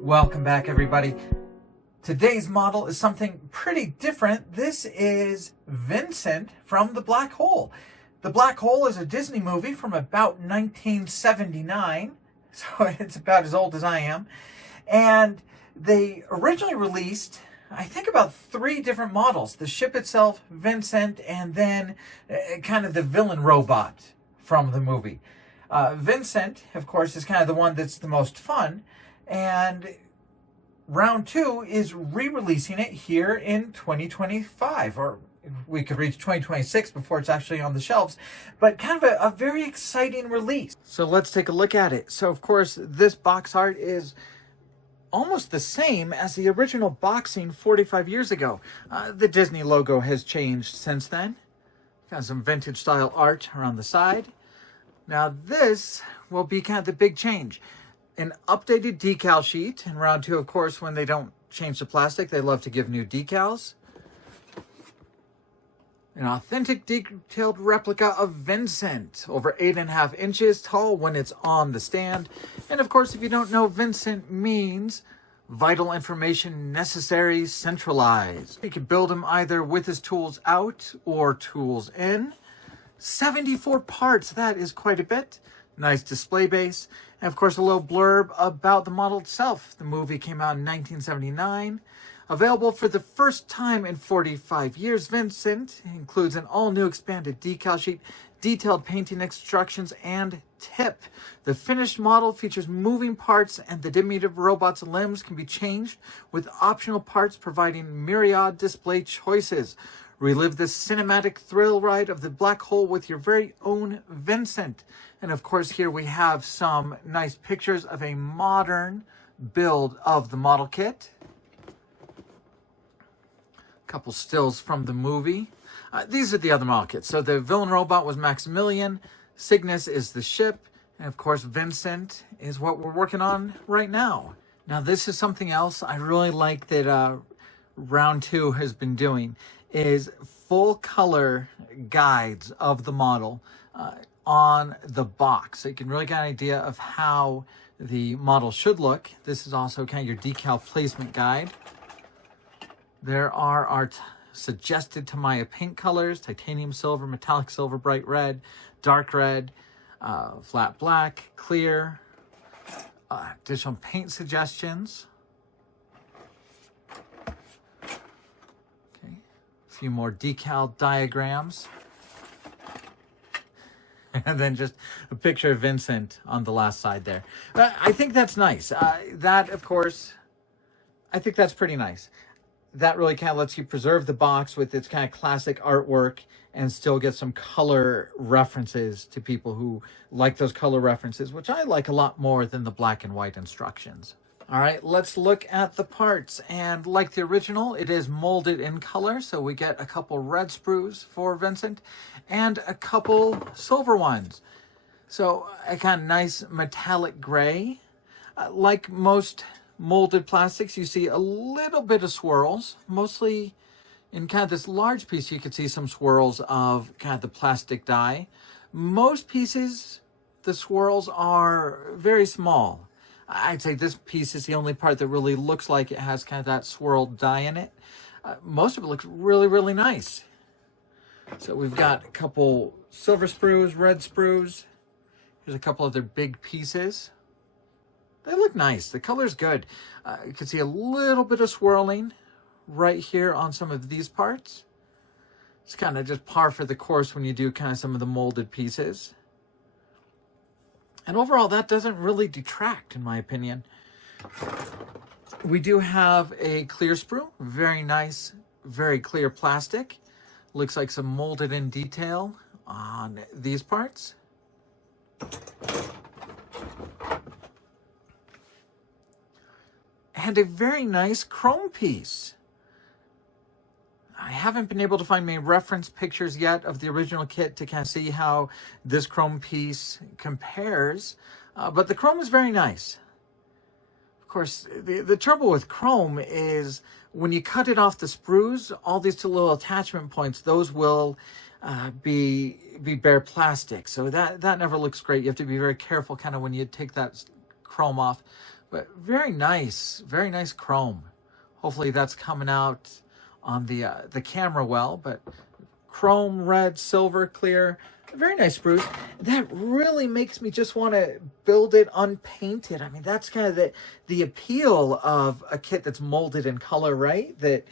Welcome back, everybody. Today's model is something pretty different. This is Vincent from The Black Hole. The Black Hole is a Disney movie from about 1979, so it's about as old as I am. And they originally released, I think, about 3 different models. The ship itself, Vincent, and then kind of the villain robot from the movie. Vincent, of course, is kind of the one that's the most fun. And round 2 is re-releasing it here in 2025, or we could reach 2026 before it's actually on the shelves, but kind of a very exciting release. So let's take a look at it. So of course, this box art is almost the same as the original boxing 45 years ago. The Disney logo has changed since then. Got some vintage style art around the side. Now this will be kind of the big change. An updated decal sheet. In round 2, of course, when they don't change the plastic, they love to give new decals. An authentic detailed replica of Vincent, over 8.5 inches tall when it's on the stand. And of course, if you don't know, Vincent means vital information necessary centralized. You can build him either with his tools out or tools in. 74 parts, that is quite a bit. Nice display base. And of course, a little blurb about the model itself. The movie came out in 1979. Available for the first time in 45 years, Vincent includes an all-new expanded decal sheet, detailed painting instructions, and tip. The finished model features moving parts, and the diminutive robot's limbs can be changed with optional parts providing myriad display choices. Relive the cinematic thrill ride of the Black Hole with your very own Vincent. And of course, here we have some nice pictures of a modern build of the model kit. A couple stills from the movie. These are the other model kits. So the villain robot was M.P.C. Cygnus is the ship. And of course, Vincent is what we're working on right now. Now, this is something else I really like that round 2 has been doing, is full color guides of the model on the box. So you can really get an idea of how the model should look. This is also kind of your decal placement guide. There are our suggested Tamiya paint colors: titanium silver, metallic silver, bright red, dark red, flat black, clear, additional paint suggestions. Okay, a few more decal diagrams. And then just a picture of Vincent on the last side there. I think that's nice. That, of course, I think that's pretty nice. That really kind of lets you preserve the box with its kind of classic artwork and still get some color references to people who like those color references, which I like a lot more than the black and white instructions. All right, let's look at the parts. And like the original, it is molded in color. So we get a couple red sprues for Vincent and a couple silver ones. So a kind of nice metallic gray. Like most molded plastics, you see a little bit of swirls. Mostly in kind of this large piece, you can see some swirls of kind of the plastic dye. Most pieces, the swirls are very small. I'd say this piece is the only part that really looks like it has kind of that swirled dye in it. Most of it looks really, really nice. So we've got a couple silver sprues, red sprues. Here's a couple other big pieces. They look nice. The color's good. You can see a little bit of swirling right here on some of these parts. It's kind of just par for the course when you do kind of some of the molded pieces. And overall, that doesn't really detract, in my opinion. We do have a clear sprue. Very nice, very clear plastic. Looks like some molded in detail on these parts. And a very nice chrome piece. I haven't been able to find many reference pictures yet of the original kit to kind of see how this chrome piece compares, but the chrome is very nice. Of course, the trouble with chrome is when you cut it off the sprues, all these two little attachment points, those will be bare plastic. So that never looks great. You have to be very careful kind of when you take that chrome off. But very nice chrome. Hopefully that's coming out on the camera well, but chrome, red, silver, clear, very nice sprues. That really makes me just want to build it unpainted. I mean, that's kind of the appeal of a kit that's molded in color, right? That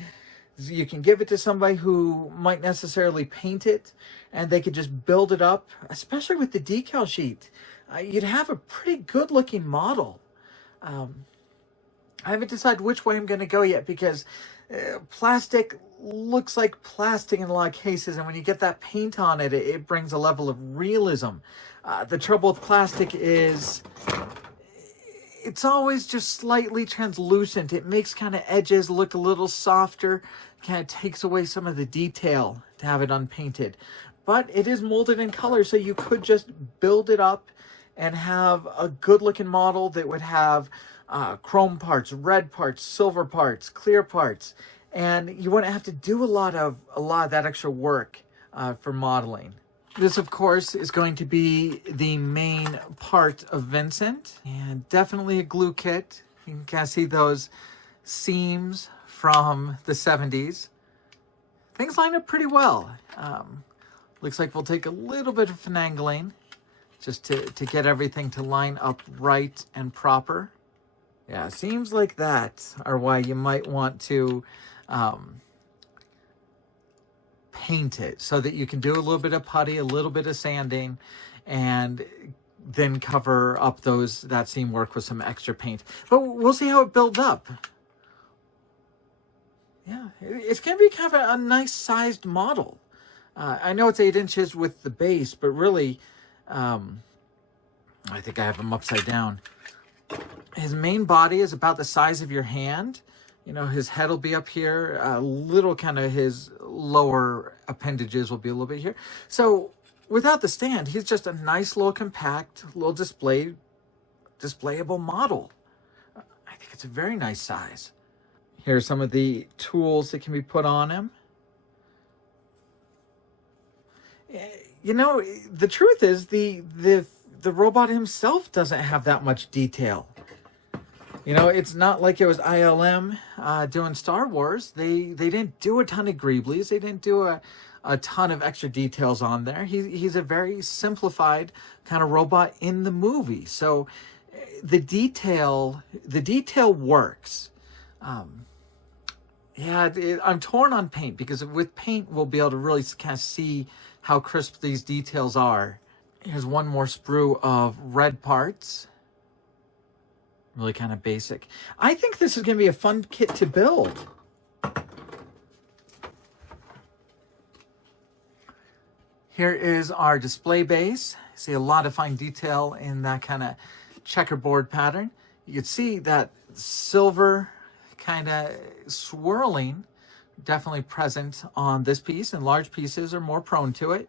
you can give it to somebody who might necessarily paint it, and they could just build it up, especially with the decal sheet. You'd have a pretty good looking model. I haven't decided which way I'm going to go yet, because plastic looks like plastic in a lot of cases, and when you get that paint on it, it brings a level of realism. The trouble with plastic is it's always just slightly translucent. It makes kind of edges look a little softer, kind of takes away some of the detail to have it unpainted. But it is molded in color, so you could just build it up and have a good looking model that would have chrome parts, red parts, silver parts, clear parts, and you wouldn't have to do a lot of that extra work for modeling. This, of course, is going to be the main part of Vincent, and definitely a glue kit. You can kind of see those seams from the 70s. Things line up pretty well. Looks like we'll take a little bit of finagling just to get everything to line up right and proper. Yeah, seems like that are why you might want to paint it, so that you can do a little bit of putty, a little bit of sanding, and then cover up that seam work with some extra paint. But we'll see how it builds up. Yeah, it's going to be kind of a nice sized model. I know it's 8 inches with the base, but really, I think I have him upside down. His main body is about the size of your hand. You know, his head will be up here. A little kind of his lower appendages will be a little bit here. So without the stand, he's just a nice little compact, little displayable model. I think it's a very nice size. Here are some of the tools that can be put on him. You know, the truth is the robot himself doesn't have that much detail. You know, it's not like it was ILM doing Star Wars. They didn't do a ton of greeblies. They didn't do a ton of extra details on there. He's a very simplified kind of robot in the movie. So the detail works. Yeah, I'm torn on paint, because with paint we'll be able to really kind of see how crisp these details are. Here's one more sprue of red parts. Really kind of basic. I think this is going to be a fun kit to build. Here is our display base. See a lot of fine detail in that kind of checkerboard pattern. You can see that silver kind of swirling definitely present on this piece, and large pieces are more prone to it.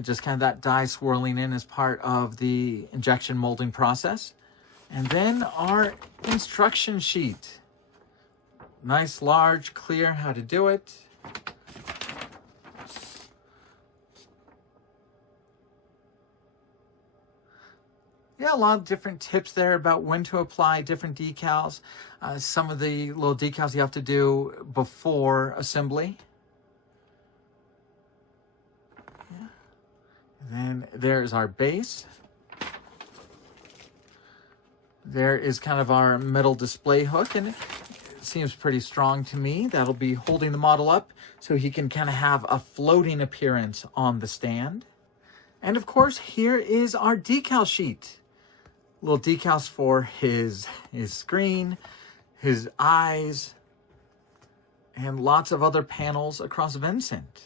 Just kind of that dye swirling in as part of the injection molding process. And then our instruction sheet. Nice, large, clear, how to do it. Yeah, a lot of different tips there about when to apply different decals. Some of the little decals you have to do before assembly. Yeah. And then there's our base. There is kind of our metal display hook, and it seems pretty strong to me. That'll be holding the model up so he can kind of have a floating appearance on the stand. And of course, here is our decal sheet. Little decals for his screen, his eyes, and lots of other panels across Vincent.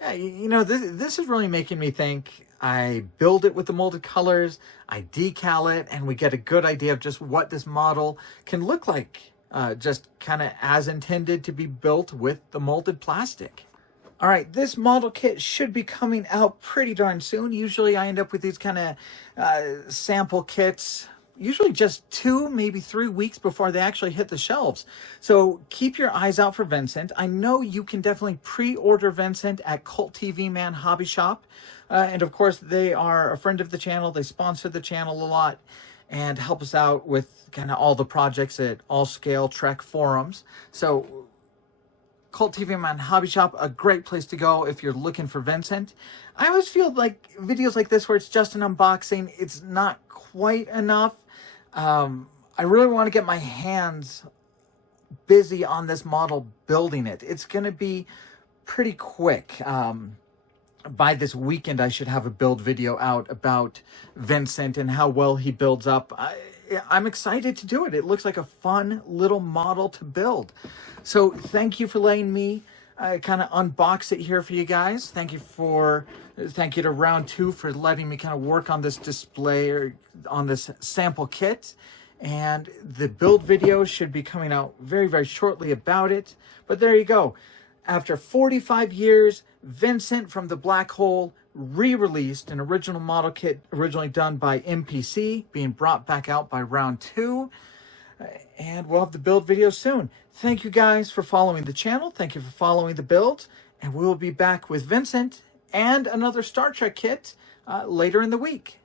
Yeah, you know, this is really making me think. I build it with the molded colors, I decal it, and we get a good idea of just what this model can look like, just kind of as intended to be built with the molded plastic. All right, this model kit should be coming out pretty darn soon. Usually I end up with these kind of sample kits, usually just 2, maybe 3 weeks before they actually hit the shelves. So keep your eyes out for Vincent. I know you can definitely pre-order Vincent at Cult TV Man Hobby Shop. And of course, they are a friend of the channel. They sponsor the channel a lot. and help us out with kind of all the projects at All Scale Trek forums. So Cult TV Man Hobby Shop, a great place to go if you're looking for Vincent. I always feel like videos like this where it's just an unboxing, it's not quite enough. I really want to get my hands busy on this model, building it. It's going to be pretty quick. By this weekend, I should have a build video out about Vincent and how well he builds up. I'm excited to do it. It looks like a fun little model to build. So thank you for letting me kind of unbox it here for you guys. Thank you to Round 2 for letting me kind of work on this display or on this sample kit. And the build video should be coming out very, very shortly about it. But there you go. After 45 years, Vincent from the Black Hole re-released an original model kit originally done by MPC, being brought back out by Round 2. And we'll have the build video soon. Thank you guys for following the channel. Thank you for following the builds. And we will be back with Vincent and another Star Trek kit later in the week.